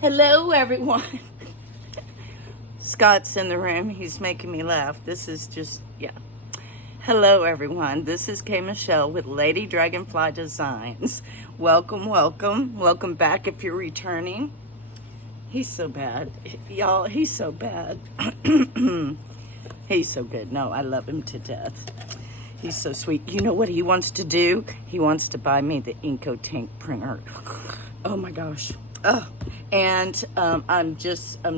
Hello, everyone. Scott's in the room. He's making me laugh. This is just, yeah. Hello, everyone. This is Kay Michelle with Lady Dragonfly Designs. Welcome, welcome. Welcome back if you're returning. He's so bad. Y'all, he's so bad. He's so good. No, I love him to death. He's so sweet. You know what he wants to do? He wants to buy me the Inco Tank printer. Oh my gosh. Oh. And I'm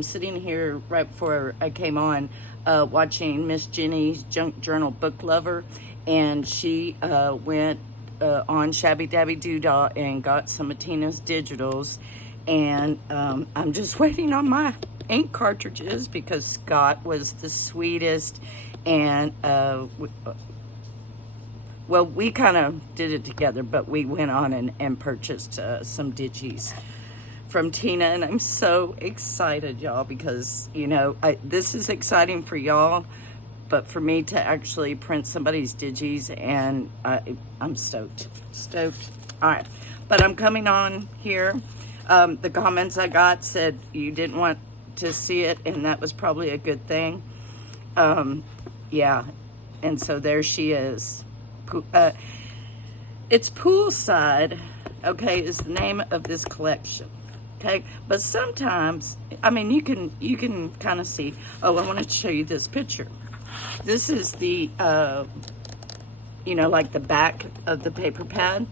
sitting here right before I came on watching Miss Jenny's Junk Journal Book Lover, and she went on Shabbydabbydoodah and got some of Tina's digitals, and I'm just waiting on my ink cartridges because Scott was the sweetest, and well, we kind of did it together, but we went on and purchased some digis from Tina, and I'm so excited, y'all, because, you know, this is exciting for y'all, but for me to actually print somebody's digis, and I'm stoked. All right, but I'm coming on here. The comments I got said you didn't want to see it, and that was probably a good thing. Yeah, and so there she is. It's Poolside, okay, is the name of this collection. Okay, but sometimes, I mean, you can kind of see. Oh, I wanted to show you this picture. This is the, you know, like the back of the paper pad.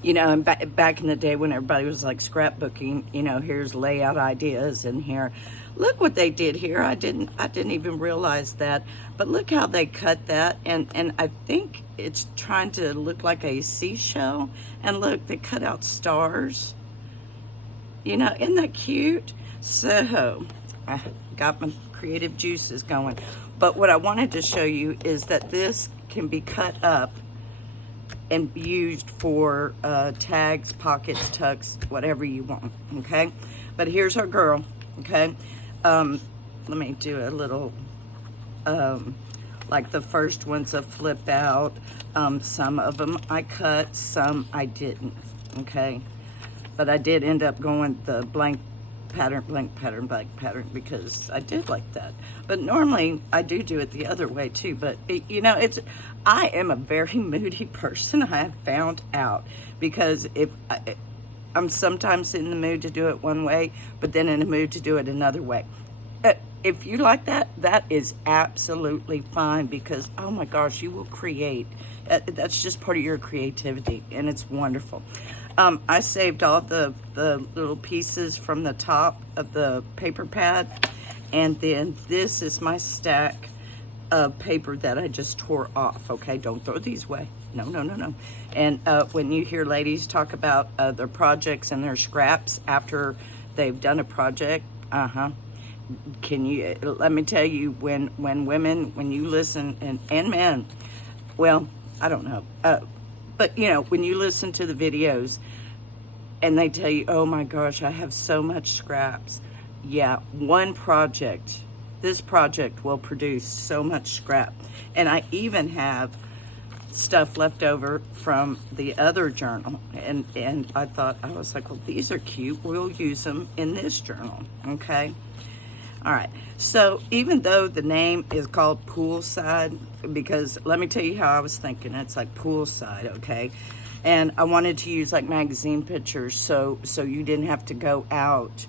You know, and back in the day when everybody was like scrapbooking, you know, here's layout ideas, and here, look what they did here. I didn't even realize that, but look how they cut that, and I think it's trying to look like a seashell, and look, they cut out stars. You know, isn't that cute? So, I got my creative juices going. But what I wanted to show you is that this can be cut up and used for tags, pockets, tucks, whatever you want, okay? But here's our girl, okay? Let me do a little, like the first one's a flip out. Some of them I cut, some I didn't, okay? But I did end up going the blank pattern, because I did like that. But normally I do it the other way too. But you know, I am a very moody person, I have found out, because I'm sometimes in the mood to do it one way, but then in the mood to do it another way. If you like that, that is absolutely fine, because oh my gosh, you will create. That's just part of your creativity, and it's wonderful. I saved all the little pieces from the top of the paper pad, and then this is my stack of paper that I just tore off. Okay, don't throw these away. No. And when you hear ladies talk about their projects and their scraps after they've done a project, can you let me tell you, when women, when you listen, and men, well, I don't know, but you know, when you listen to the videos and they tell you, oh my gosh, I have so much scraps. Yeah, this project will produce so much scrap. And I even have stuff left over from the other journal. And I thought, I was like, well, these are cute. We'll use them in this journal, okay? All right, so even though the name is called Poolside, because let me tell you how I was thinking, it's like poolside, okay? And I wanted to use like magazine pictures, so you didn't have to go out,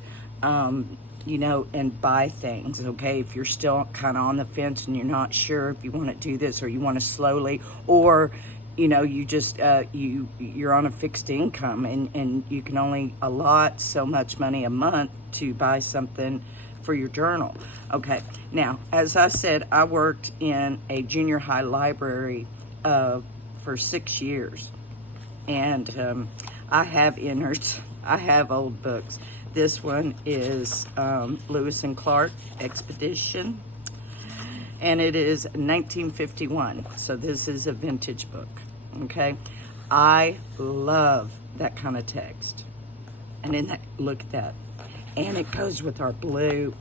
you know, and buy things, okay? If you're still kind of on the fence and you're not sure if you want to do this or you want to slowly, or you know, you just you're on a fixed income and you can only allot so much money a month to buy something for your journal. Okay, now, as I said, I worked in a junior high library for 6 years, and I have innards, I have old books. This one is Lewis and Clark Expedition, and it is 1951, so this is a vintage book, okay? I love that kind of text. And then look at that. And it goes with our blue.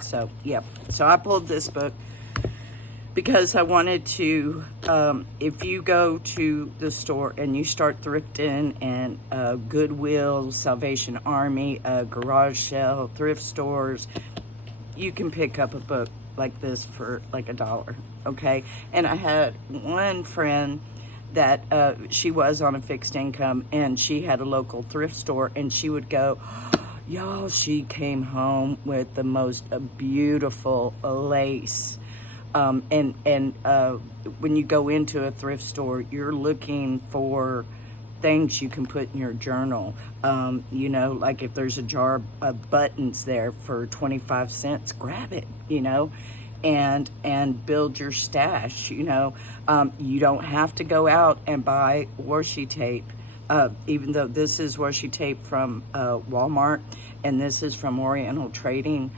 So, yep. So I pulled this book because I wanted to, if you go to the store and you start thrifting and Goodwill, Salvation Army, garage sale, thrift stores, you can pick up a book like this for like $1, okay? And I had one friend that she was on a fixed income, and she had a local thrift store, and she would go, y'all, she came home with the most beautiful lace. And when you go into a thrift store, you're looking for things you can put in your journal. You know, like if there's a jar of buttons there for 25 cents, grab it, you know, and build your stash, you know. You don't have to go out and buy washi tape, even though this is washi tape from Walmart, and this is from Oriental Trading.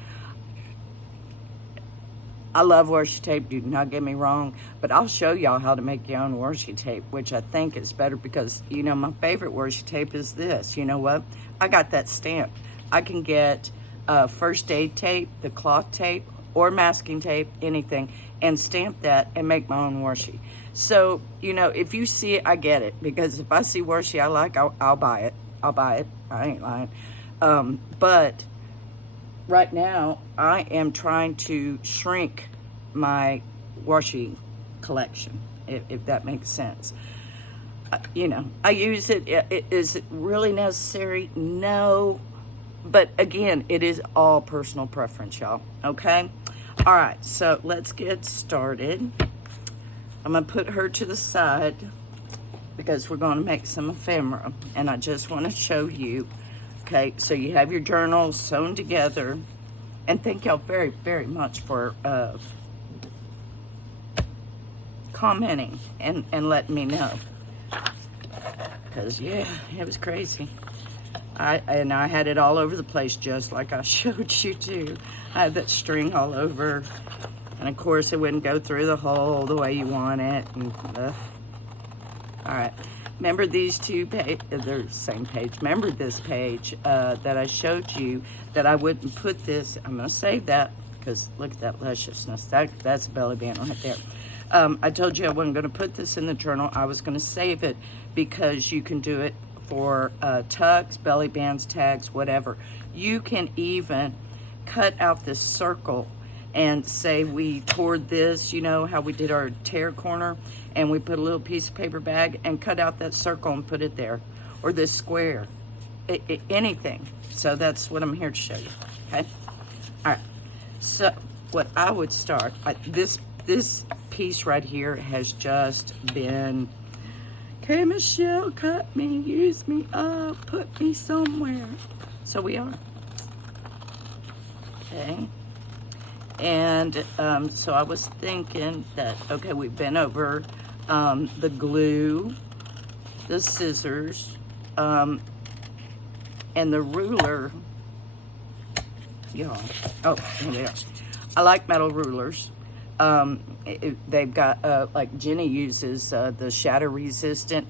I love washi tape, do not get me wrong, but I'll show y'all how to make your own washi tape, which I think is better because, you know, my favorite washi tape is this. You know what? I got that stamped. I can get first aid tape, the cloth tape, or masking tape, anything, and stamp that and make my own washi. So, you know, if you see it, I get it, because if I see washi I like, I'll buy it. I'll buy it. I ain't lying. But right now, I am trying to shrink my washi collection, if that makes sense. You know, I use it. Is it really necessary? No. But again, it is all personal preference, y'all. Okay? All right, so let's get started. I'm going to put her to the side because we're going to make some ephemera. And I just want to show you. Okay, so you have your journals sewn together, and thank y'all very, very much for commenting and letting me know, because yeah, it was crazy. I had it all over the place, just like I showed you too. I had that string all over, and of course it wouldn't go through the hole the way you want it. And, all right. Remember these two pages, they're the same page. Remember this page that I showed you, that I wouldn't put this. I'm going to save that because look at that lusciousness. That's a belly band right there. I told you I wasn't going to put this in the journal. I was going to save it because you can do it for tucks, belly bands, tags, whatever. You can even cut out this circle and say we poured this, you know how we did our tear corner, and we put a little piece of paper bag and cut out that circle and put it there, or this square, anything. So that's what I'm here to show you, okay? All right, so what I would start, this piece right here has just been, okay, Michelle, cut me, use me up, put me somewhere. So we are, okay? And so I was thinking that, okay, we've been over the glue, the scissors, and the ruler. Y'all, oh, here they are. I like metal rulers. They've got, like Jenny uses the shatter resistant,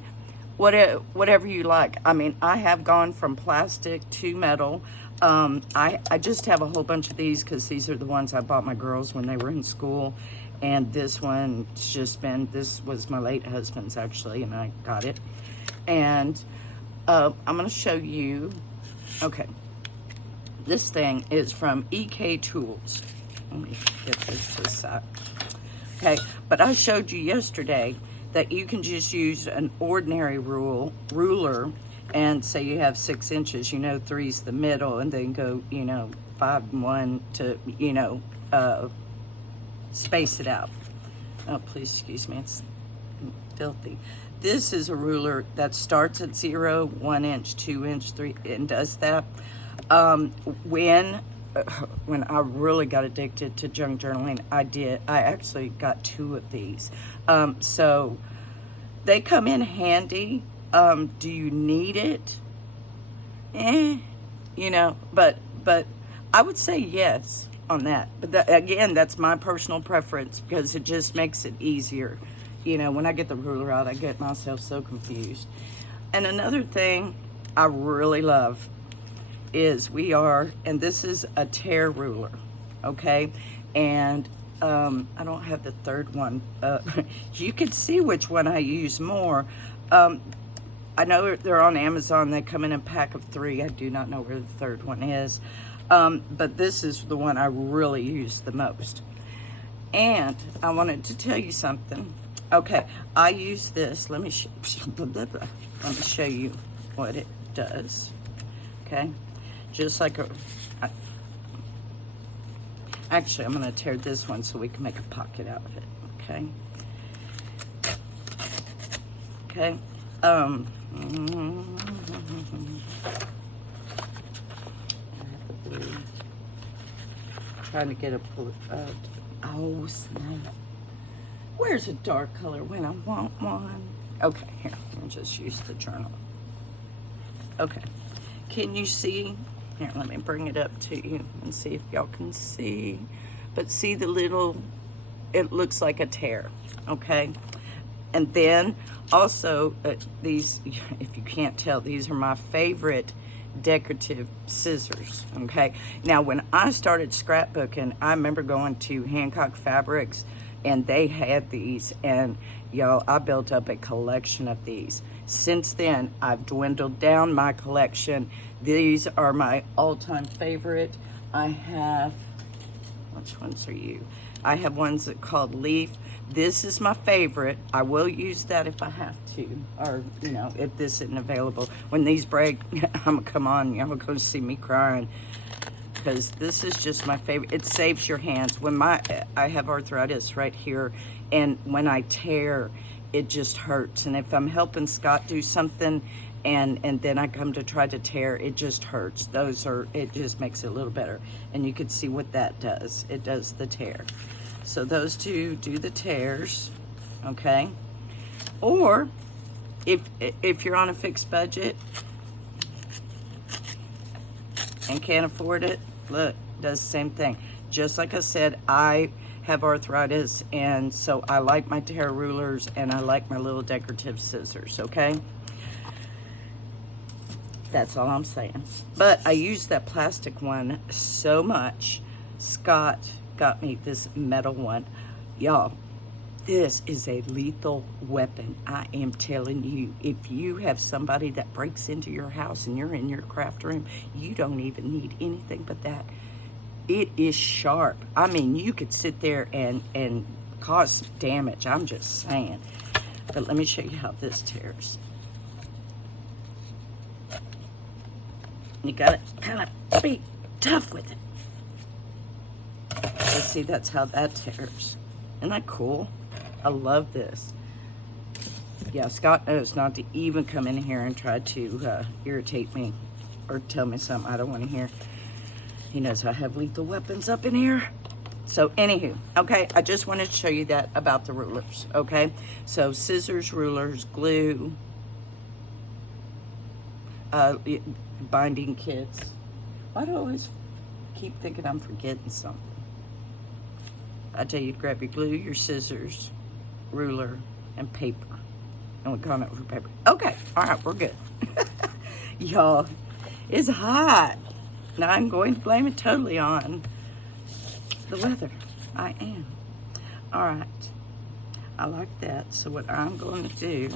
whatever you like. I mean, I have gone from plastic to metal. I just have a whole bunch of these because these are the ones I bought my girls when they were in school. And this one's just been, this was my late husband's actually, and I got it. And I'm going to show you, okay, this thing is from EK Tools. Let me get this to the side. Okay, but I showed you yesterday that you can just use an ordinary ruler, and say you have 6 inches, you know, 3's the middle, and then go, you know, 5 and 1 to, you know, space it out. Oh, please excuse me, it's filthy. This is a ruler that starts at 0, 1 inch, 2 inch, 3, and does that. When I really got addicted to junk journaling, I actually got 2 of these. So they come in handy. Do you need it? You know, but I would say yes on that. But again, that's my personal preference because it just makes it easier. You know, when I get the ruler out, I get myself so confused. And another thing I really love is and this is a tear ruler, okay? And I don't have the third one. You can see which one I use more. I know they're on Amazon. They come in a pack of 3. I do not know where the third one is. But this is the one I really use the most. And I wanted to tell you something. Okay, I use this. Let me show you what it does. Okay, just like actually, I'm going to tear this one so we can make a pocket out of it. Okay. Okay. Trying to get a oh snap. Where's a dark color when I want one? Okay, here, I'll just use the journal. Okay, can you see? Here, let me bring it up to you and see if y'all can see. But see the little, it looks like a tear, okay? And then also these, if you can't tell, these are my favorite decorative scissors, okay? Now, when I started scrapbooking, I remember going to Hancock Fabrics and they had these, and y'all, I built up a collection of these. Since then, I've dwindled down my collection. These are my all-time favorite. I have, which ones are you? I have ones that called Leaf. This is my favorite. I will use that if I have to, or, you know, if this isn't available. When these break, I'm gonna come on, y'all gonna see me crying, because this is just my favorite. It saves your hands. When I have arthritis right here, and when I tear, it just hurts. And if I'm helping Scott do something, and then I come to try to tear, it just hurts. It just makes it a little better. And you can see what that does. It does the tear. So those two do the tears, okay? Or if you're on a fixed budget and can't afford it, look, does the same thing. Just like I said, I have arthritis, and so I like my tear rulers and I like my little decorative scissors, okay? That's all I'm saying. But I use that plastic one so much. Scott got me this metal one. Y'all, this is a lethal weapon. I am telling you, if you have somebody that breaks into your house and you're in your craft room, you don't even need anything but that. It is sharp. I mean, you could sit there and cause damage. I'm just saying. But let me show you how this tears. You gotta kind of be tough with it. Let's see, that's how that tears. Isn't that cool? I love this. Yeah, Scott knows not to even come in here and try to irritate me or tell me something I don't want to hear. He knows I have lethal weapons up in here. So, anywho, okay, I just wanted to show you that about the rulers, okay? So, scissors, rulers, glue, binding kits. Why do I always keep thinking I'm forgetting something? I tell you to grab your glue, your scissors, ruler, and paper. And we're going over paper. Okay, all right, we're good. Y'all, it's hot. Now I'm going to blame it totally on the weather. I am. All right. I like that. So what I'm going to do,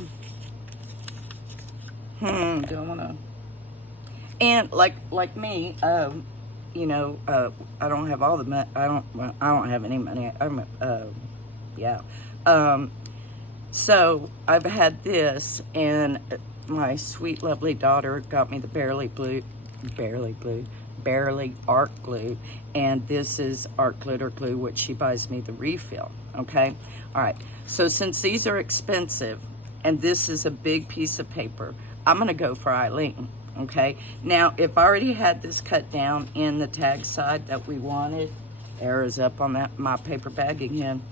do I want to, and like me, you know, I don't have all the money. I don't have any money. Yeah. So I've had this, and my sweet, lovely daughter got me the Barely Art Glue, and this is Art Glitter Glue, which she buys me the refill, okay? All right, so since these are expensive, and this is a big piece of paper, I'm gonna go for Eileen, okay? Now, if I already had this cut down in the tag side that we wanted, Era's up on that my paper bag again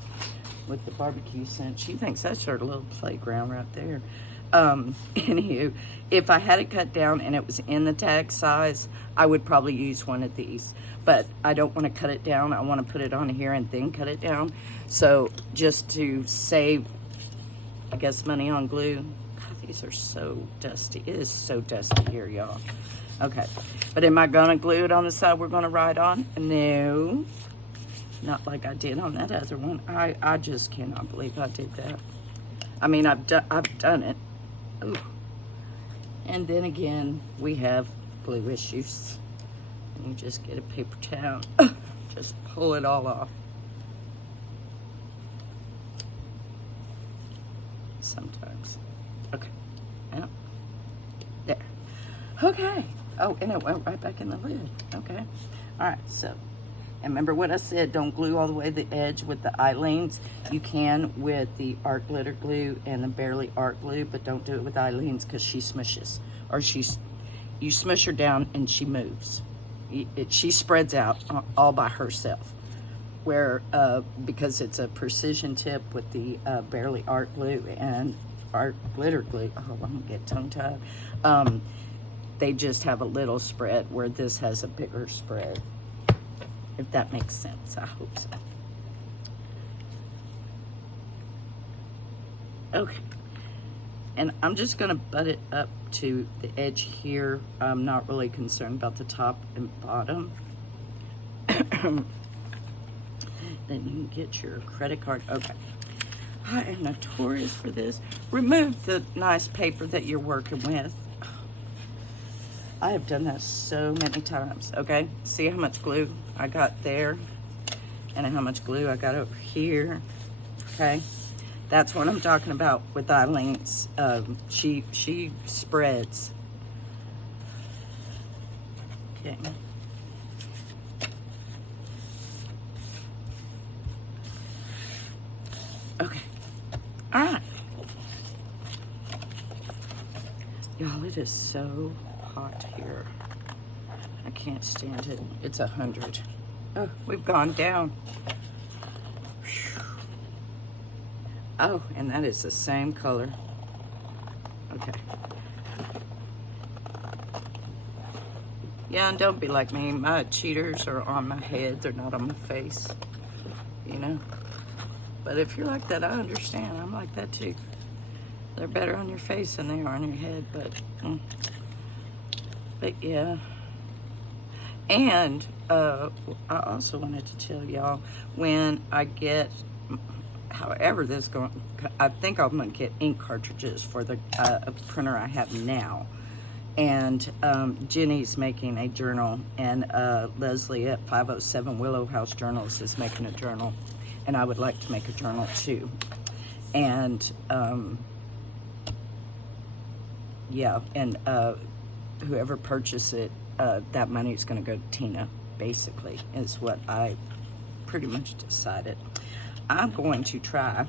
with the barbecue scent. She thinks that's her little playground right there. Anywho, if I had it cut down and it was in the tag size, I would probably use one of these. But I don't want to cut it down. I want to put it on here and then cut it down. So just to save, I guess, money on glue. God, these are so dusty. It is so dusty here, y'all. Okay, but am I gonna glue it on the side we're gonna write on? No. Not like I did on that other one. I just cannot believe I did that. I mean, I've done it. Ooh. And then again, we have glue issues. And you just get a paper towel. Just pull it all off. Sometimes. Okay. Yep. There. Okay. Oh, and it went right back in the lid. Okay. All right, so. And remember what I said, don't glue all the way to the edge with the Eileen's. You can with the art glitter glue and the Barely art glue, but don't do it with Eileen's because she smushes. Or you smush her down and she moves. She spreads out all by herself. Where, because it's a precision tip with the Barely art glue and art glitter glue. Oh, I'm gonna get tongue-tied. They just have a little spread where this has a bigger spread. If that makes sense, I hope so. Okay, and I'm just gonna butt it up to the edge here. I'm not really concerned about the top and bottom. Then you can get your credit card. Okay, I am notorious for this. Remove the nice paper that you're working with. I have done that so many times, okay? See how much glue I got there and how much glue I got over here, okay? That's what I'm talking about with Eileen's. She spreads. Okay. Okay, all right. Y'all, it is so hot here. I can't stand it. It's 100. Oh, we've gone down. Whew. Oh, and that is the same color. Okay. Yeah, and don't be like me. My cheaters are on my head. They're not on my face. You know? But if you're like that, I understand. I'm like that too. They're better on your face than they are on your head, but yeah. And I also wanted to tell y'all, when I get, however this going, I think I'm gonna get ink cartridges for the printer I have now. And Jenny's making a journal, and Leslie at 507 Willow House Journals is making a journal, and I would like to make a journal too. And yeah, and whoever purchases it, that money is going to go to Tina, basically, is what I pretty much decided. I'm going to try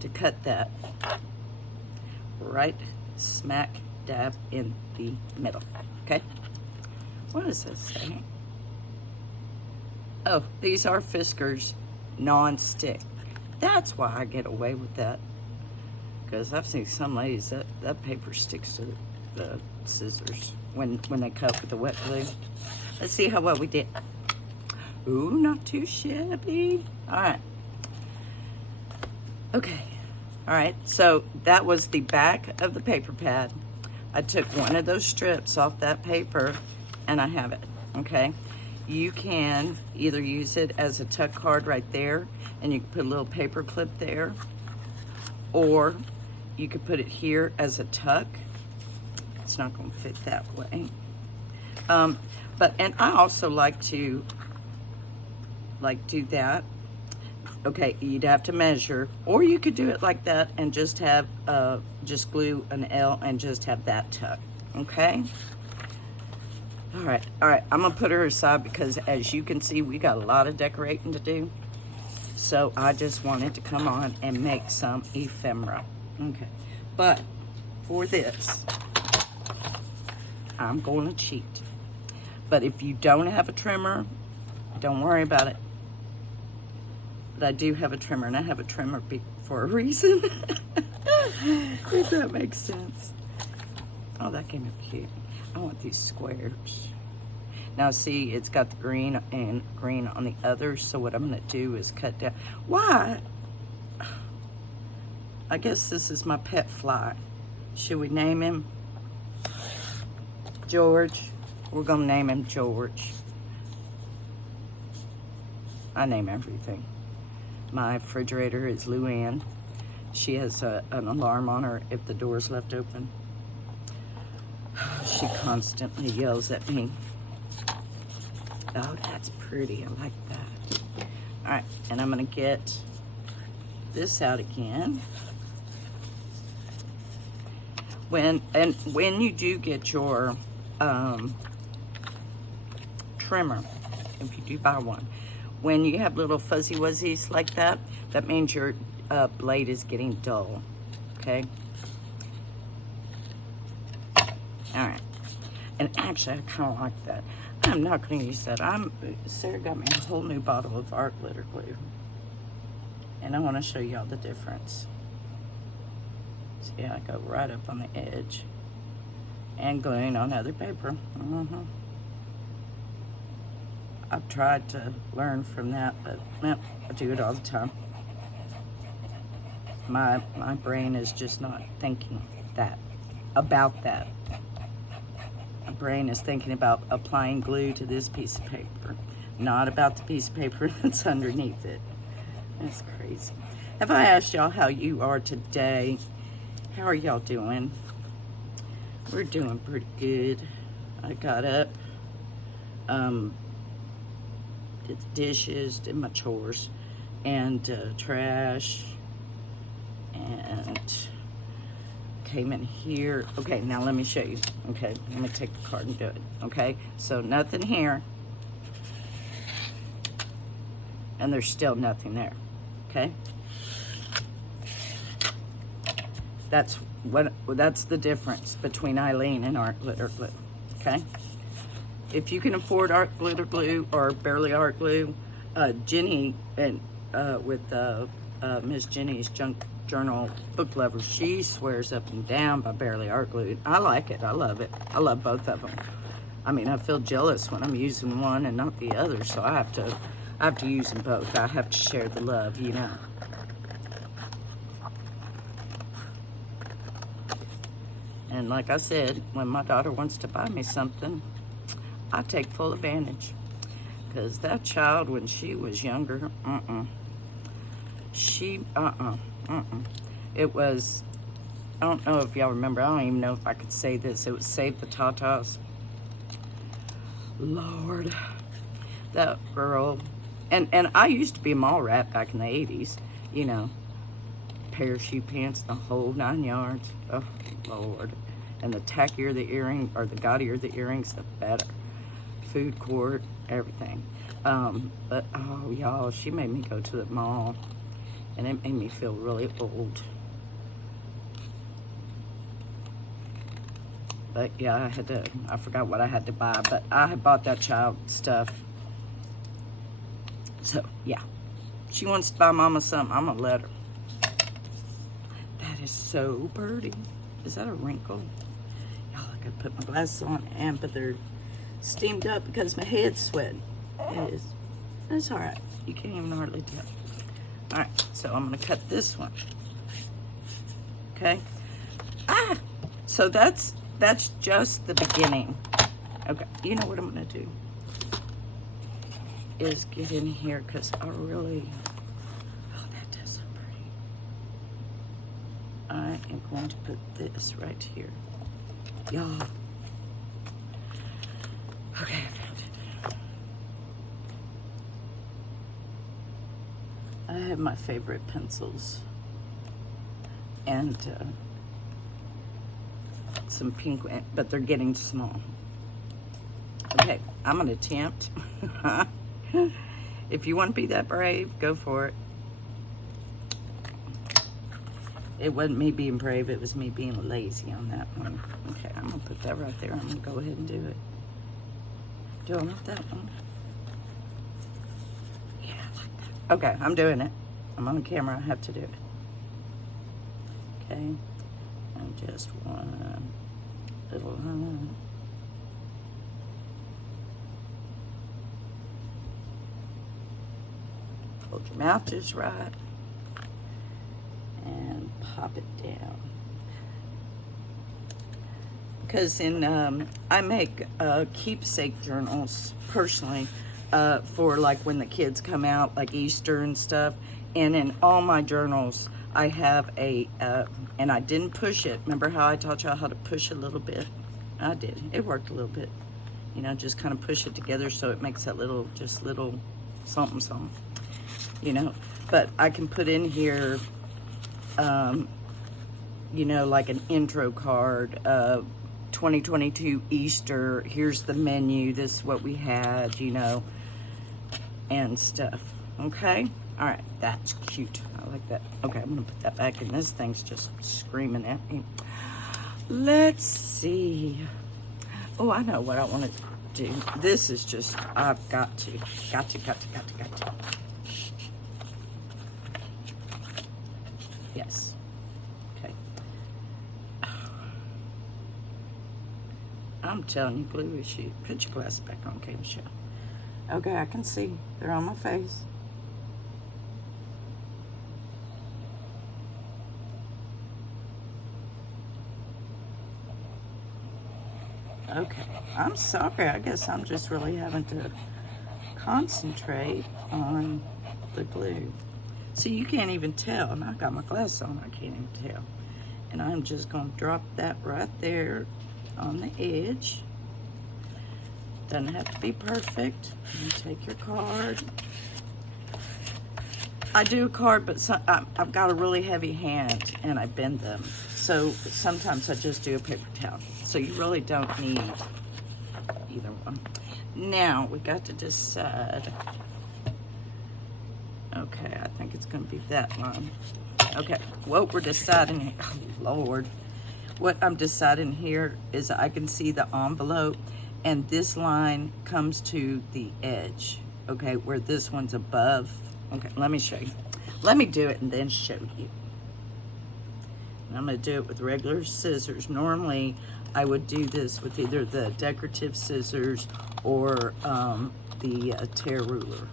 to cut that right smack dab in the middle, okay? What does this say? Oh, these are Fiskars non-stick. That's why I get away with that. Because I've seen some ladies, that paper sticks to the scissors when they cut with the wet glue. Let's see how well we did. Ooh, not too shabby. All right. Okay. All right, so that was the back of the paper pad. I took one of those strips off that paper and I have it, okay? You can either use it as a tuck card right there and you can put a little paper clip there, or you could put it here as a tuck. It's not gonna fit that way. And I also like to do that. Okay, you'd have to measure, or you could do it like that and just have, just glue an L and just have that tuck, okay? All right, I'm gonna put her aside because as you can see, we got a lot of decorating to do. So I just wanted to come on and make some ephemera, okay? But for this, I'm gonna cheat. But if you don't have a trimmer, don't worry about it. But I do have a trimmer, and I have a trimmer for a reason. If that makes sense. Oh, that came up cute. I want these squares. Now see, it's got the green and green on the others, so what I'm gonna do is cut down. Why? I guess this is my pet fly. Should we name him? George. We're gonna name him George. I name everything. My refrigerator is Luann. She has an alarm on her if the door's left open. She constantly yells at me. Oh, that's pretty. I like that. All right, and I'm gonna get this out again. When you do get your trimmer, if you do buy one, when you have little fuzzy wuzzies like that, that means your blade is getting dull. Okay. All right. And actually, I kind of like that. I'm not going to use that. Sarah got me a whole new bottle of art glitter glue, and I want to show y'all the difference. See, I go right up on the edge and gluing on other paper. I've tried to learn from that, but no, I do it all the time. My brain is just not thinking about that. My brain is thinking about applying glue to this piece of paper, not about the piece of paper that's underneath it. That's crazy. Have I asked y'all how you are today? How are y'all doing? We're doing pretty good. I got up, did the dishes, did my chores, and trash, and came in here. Okay, now let me show you. Okay, let me take the card and do it. Okay, so nothing here, and there's still nothing there. Okay, that's the difference between Eileen and art glitter glue. Okay, if you can afford art glitter glue or barely art glue, Jenny and with Miss Jenny's Junk Journal book lover, she swears up and down by barely art glue. I like it. I love it. I love both of them. I mean, I feel jealous when I'm using one and not the other, so I have to use them both. I have to share the love, you know. And like I said, when my daughter wants to buy me something, I take full advantage. Because that child, when she was younger, it was, I don't know if y'all remember, I don't even know if I could say this. It was Save the Tatas. Lord, that girl. And I used to be a mall rat back in the 80s, you know. Parachute pants, the whole 9 yards. Oh, Lord. And the tackier the earring, or the gaudier the earrings, the better. Food court, everything. But, oh, y'all, she made me go to the mall. And it made me feel really old. But, yeah, I forgot what I had to buy. But I had bought that child stuff. So, yeah. She wants to buy Mama something, I'm going to let her. That is so pretty. Is that a wrinkle? Y'all, I gotta put my glasses on, but they're steamed up because my head's sweating. It is. That's all right. You can't even hardly tell. All right, so I'm gonna cut this one. Okay. So that's just the beginning. Okay. You know what I'm gonna do is get in here because I really. Oh, that does so pretty. I am going to put this right here. Y'all. Okay, I found it. I have my favorite pencils. And some pink, but they're getting small. Okay, I'm gonna attempt. If you want to be that brave, go for it. It wasn't me being brave, it was me being lazy on that one. Okay, I'm gonna put that right there. I'm gonna go ahead and do it. Do I want that one? Yeah, I like that. Okay, I'm doing it. I'm on the camera, I have to do it. Okay, and just one little line. Hold your mouth just right. And pop it down. Because I make keepsake journals personally for like when the kids come out, like Easter and stuff. And in all my journals, I have a, and I didn't push it. Remember how I taught y'all how to push a little bit? I did. It worked a little bit. You know, just kind of push it together so it makes that little, just little something, something, you know. But I can put in here, you know, like an intro card, 2022 Easter, here's the menu, this is what we had, you know, and stuff, okay? All right, that's cute. I like that. Okay, I'm gonna put that back, and this thing's just screaming at me. Let's see. Oh, I know what I want to do. This is just, I've got to. Yes. Okay. I'm telling you, glue issue. Put your glasses back on, okay, Michelle? Okay, I can see. They're on my face. Okay, I'm sorry. I guess I'm just really having to concentrate on the glue. See, you can't even tell. And I got my glasses on, I can't even tell. And I'm just going to drop that right there on the edge. Doesn't have to be perfect. You take your card. I do a card, but I've got a really heavy hand and I bend them. So sometimes I just do a paper towel. So you really don't need either one. Now we got to decide. Okay, I think it's gonna be that one. Okay, what we're deciding, oh Lord. What I'm deciding here is I can see the envelope and this line comes to the edge, okay, where this one's above. Okay, let me show you. Let me do it and then show you. And I'm gonna do it with regular scissors. Normally, I would do this with either the decorative scissors or the tear ruler.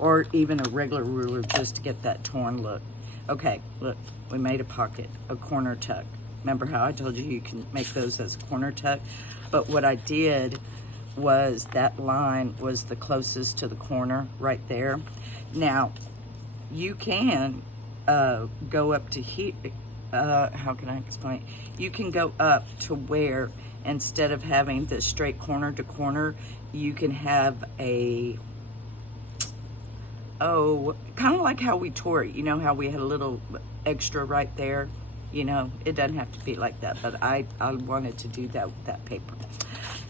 Or even a regular ruler just to get that torn look. Okay, look, we made a pocket, a corner tuck. Remember how I told you you can make those as a corner tuck? But what I did was that line was the closest to the corner right there. Now, you can go up to here. How can I explain? You can go up to where instead of having the straight corner to corner, you can have a, kind of like how we tore it. You know how we had a little extra right there? You know, it doesn't have to be like that, but I wanted to do that with that paper.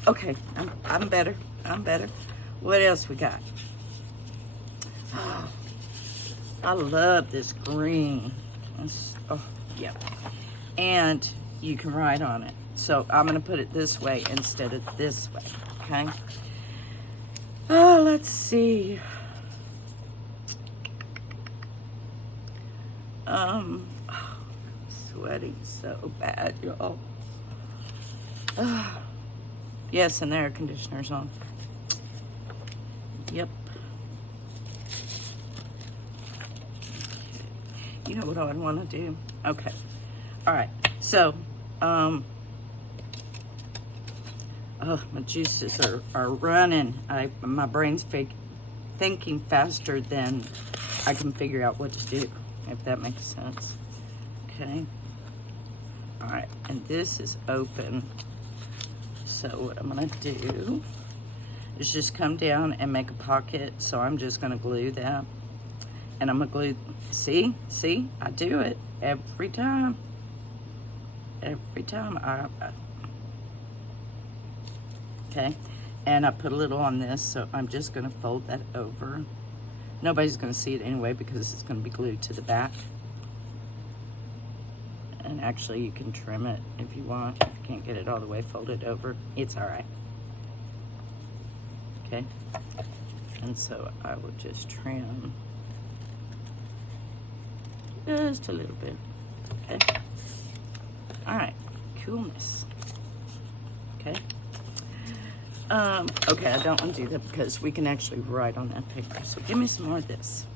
Okay, I'm better. I'm better. What else we got? Oh, I love this green. Oh, yeah. And you can write on it. So I'm going to put it this way instead of this way, okay? Oh, let's see. Oh, sweating so bad, y'all. Yes, and the air conditioner's on. Yep. You know what I would want to do? Okay. All right. So, oh, my juices are running. My brain's thinking faster than I can figure out what to do, if that makes sense. Okay. All right. And this is open. So what I'm going to do is just come down and make a pocket. So I'm just going to glue that. And I'm going to glue, see, I do it every time. Every time okay. And I put a little on this, so I'm just going to fold that over. Nobody's going to see it anyway because it's going to be glued to the back. And actually you can trim it if you want. If you can't get it all the way folded over, it's all right. Okay. And so I will just trim just a little bit. Okay. All right. Coolness. Okay. Okay, I don't want to do that because we can actually write on that paper. So give me some more of this.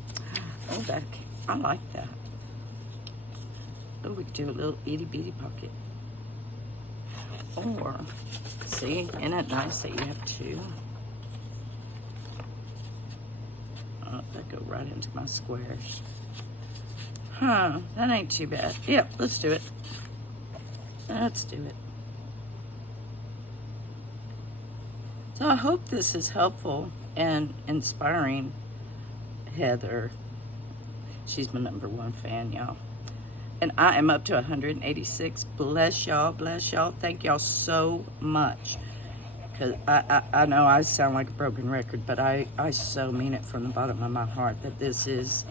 Oh, that, I like that. Oh, we could do a little itty bitty pocket. Or, see, isn't it nice that you have two? That go right into my squares. Huh, that ain't too bad. Yep, let's do it. Let's do it. So I hope this is helpful and inspiring. Heather, she's my #1 fan, y'all. And I am up to 186. Bless y'all, bless y'all. Thank y'all so much. Because I know I sound like a broken record, but I so mean it from the bottom of my heart that this is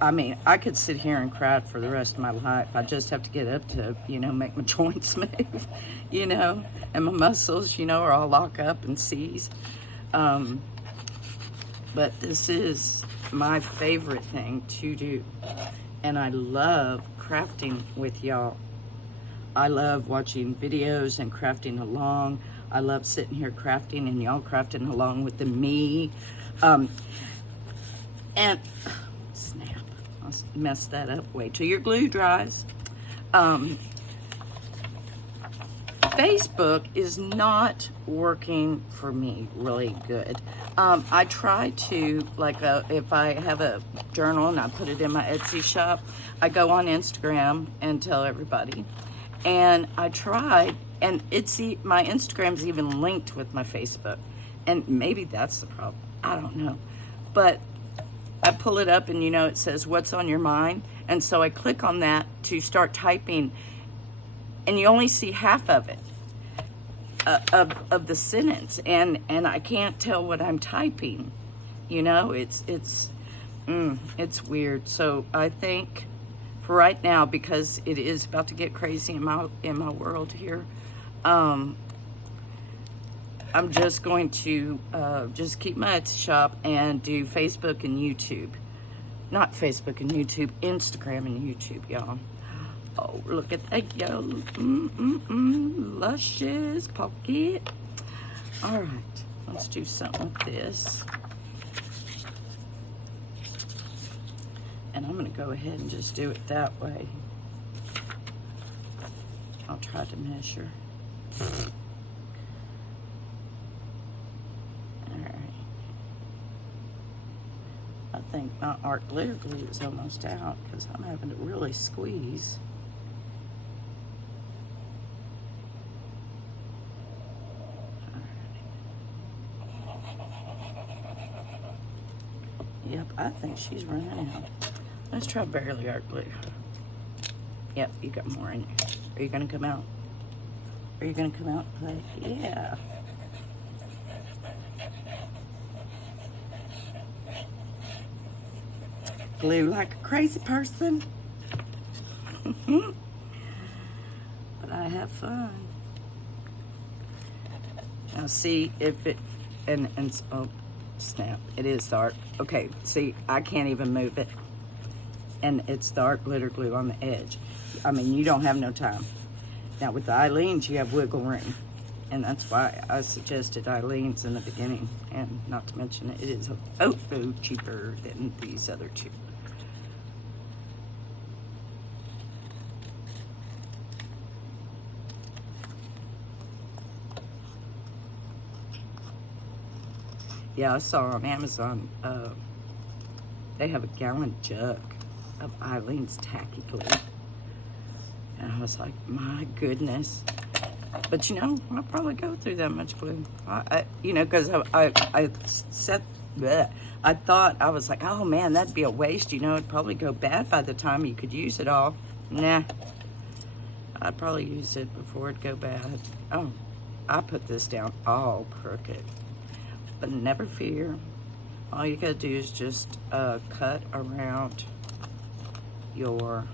I mean, I could sit here and cry for the rest of my life. I just have to get up to, make my joints move, and my muscles, are all lock up and seize. But this is my favorite thing to do. And I love crafting with y'all. I love watching videos and crafting along. I love sitting here crafting and y'all crafting along with me. And snap, I'll mess that up. Wait till your glue dries. Facebook is not working for me really good. I try to, if I have a journal and I put it in my Etsy shop, I go on Instagram and tell everybody. And I tried, and my Instagram's even linked with my Facebook. And maybe that's the problem. I don't know. But I pull it up and, it says, what's on your mind? And so I click on that to start typing, and you only see half of it, of the sentence. And I can't tell what I'm typing. It's weird. So I think for right now, because it is about to get crazy in my world here, I'm just going to just keep my Etsy shop and do Facebook and YouTube. Not Facebook and YouTube, Instagram and YouTube, y'all. Oh, look at that, yo. Luscious pocket. All right, let's do something with this. And I'm gonna go ahead and just do it that way. I'll try to measure. I think my art glitter glue is almost out because I'm having to really squeeze. Yep, I think she's running out. Let's try barely art glue. Yep, you got more in you. Are you gonna come out? Are you gonna come out and play? Yeah. Glue like a crazy person. But I have fun. Now see if it, and oh snap, it is dark. Okay, see, I can't even move it. And it's dark glitter glue on the edge. I mean, you don't have no time. Now with the Eileen's, you have wiggle room. And that's why I suggested Eileen's in the beginning. And not to mention it is cheaper than these other two. Yeah, I saw on Amazon, they have a gallon jug of Eileen's tacky glue. And I was like, my goodness. But I'll probably go through that much glue. Because I said, bleh. I thought, I was like, oh man, that'd be a waste. It'd probably go bad by the time you could use it all. Nah, I'd probably use it before it'd go bad. Oh, I put this down all crooked. But never fear. All you gotta do is just cut around your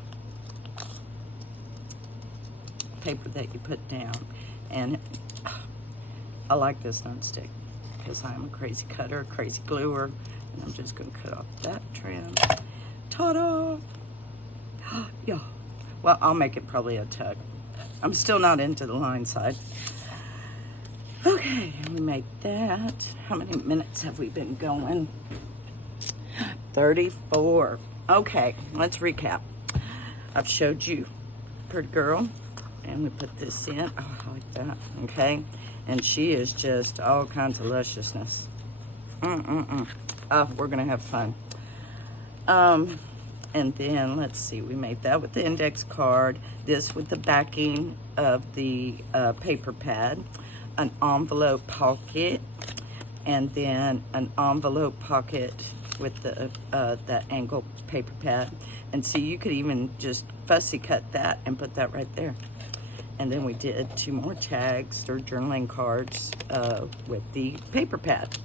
paper that you put down. And I like this nonstick because I'm a crazy cutter, crazy gluer. And I'm just gonna cut off that trim. Ta-da! Yeah. Well, I'll make it probably a tug. I'm still not into the line side. Okay, we made that. How many minutes have we been going? 34. Okay, let's recap. I've showed you Pretty Girl, and we put this in. Oh, I like that. Okay, and she is just all kinds of lusciousness. We're gonna have fun. And then let's see, we made that with the index card, this with the backing of the paper pad, an envelope pocket, and then an envelope pocket with the that angle paper pad. And see, you could even just fussy cut that and put that right there. And then we did 2 more tags or journaling cards with the paper pad.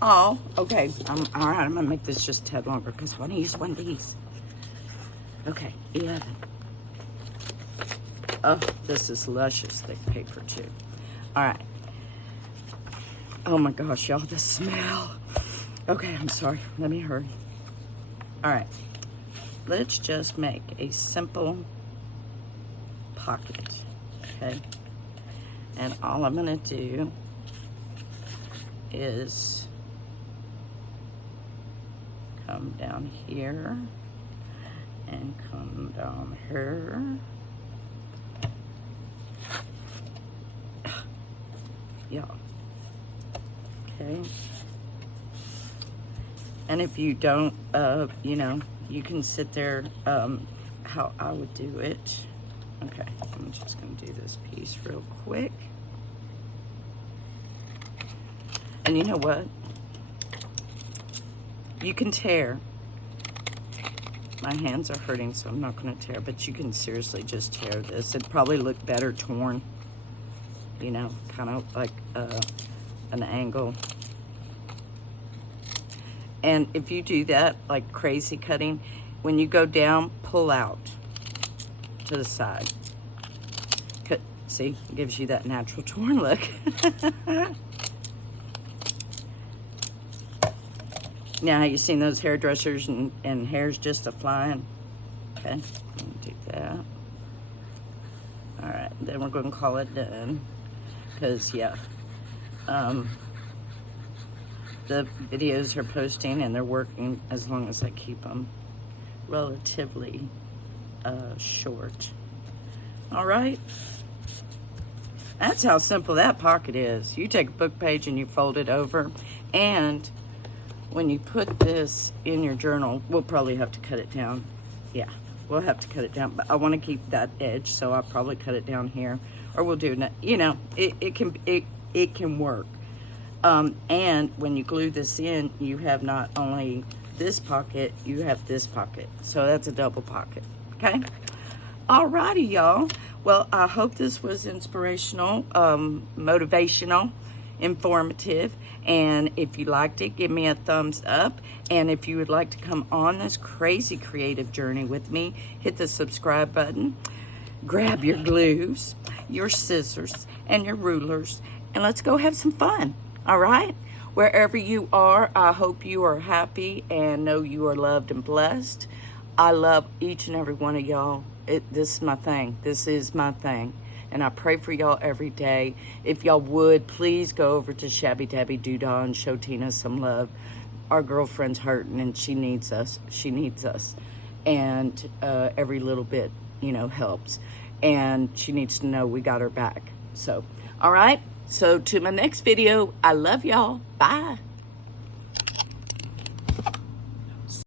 Oh, okay. All right, I'm gonna make this just a tad longer because I want to use one of these. Okay, 11. Oh, this is luscious thick paper too. All right. Oh my gosh, y'all, the smell. Okay, I'm sorry. Let me hurry. All right. Let's just make a simple pocket, okay? And all I'm gonna do is come down here and come down here. Yeah. Okay. And if you don't, you know, you can sit there how I would do it. Okay, I'm just gonna do this piece real quick. And you know what? You can tear. My hands are hurting, so I'm not gonna tear, but you can seriously just tear this. It'd probably look better torn, you know, kind of like an angle. And if you do that, like crazy cutting, when you go down, pull out to the side. Cut, see, it gives you that natural torn look. Now, you seen those hairdressers and hair's just a-flying? Okay, I'm gonna do that. All right, then we're gonna call it done. Because, yeah, the videos are posting and they're working as long as I keep them relatively short. All right. That's how simple that pocket is. You take a book page and you fold it over, and when you put this in your journal, we'll probably have to cut it down. Yeah, we'll have to cut it down, but I want to keep that edge, so I'll probably cut it down here, or we'll do it, you know, it can work. And when you glue this in, you have not only this pocket, you have this pocket. So that's a double pocket, okay? Alrighty, y'all. Well, I hope this was inspirational, motivational, informative. And if you liked it, give me a thumbs up. And if you would like to come on this crazy creative journey with me, hit the subscribe button. Grab your glues, your scissors, and your rulers, and let's go have some fun. All right? Wherever you are, I hope you are happy and know you are loved and blessed. I love each and every one of y'all. This is my thing. This is my thing. And I pray for y'all every day. If y'all would, please go over to Shabbydabbydoodah and show Tina some love. Our girlfriend's hurting and she needs us. She needs us. And every little bit, you know, helps. And she needs to know we got her back. So, all right? So, to my next video, I love y'all. Bye.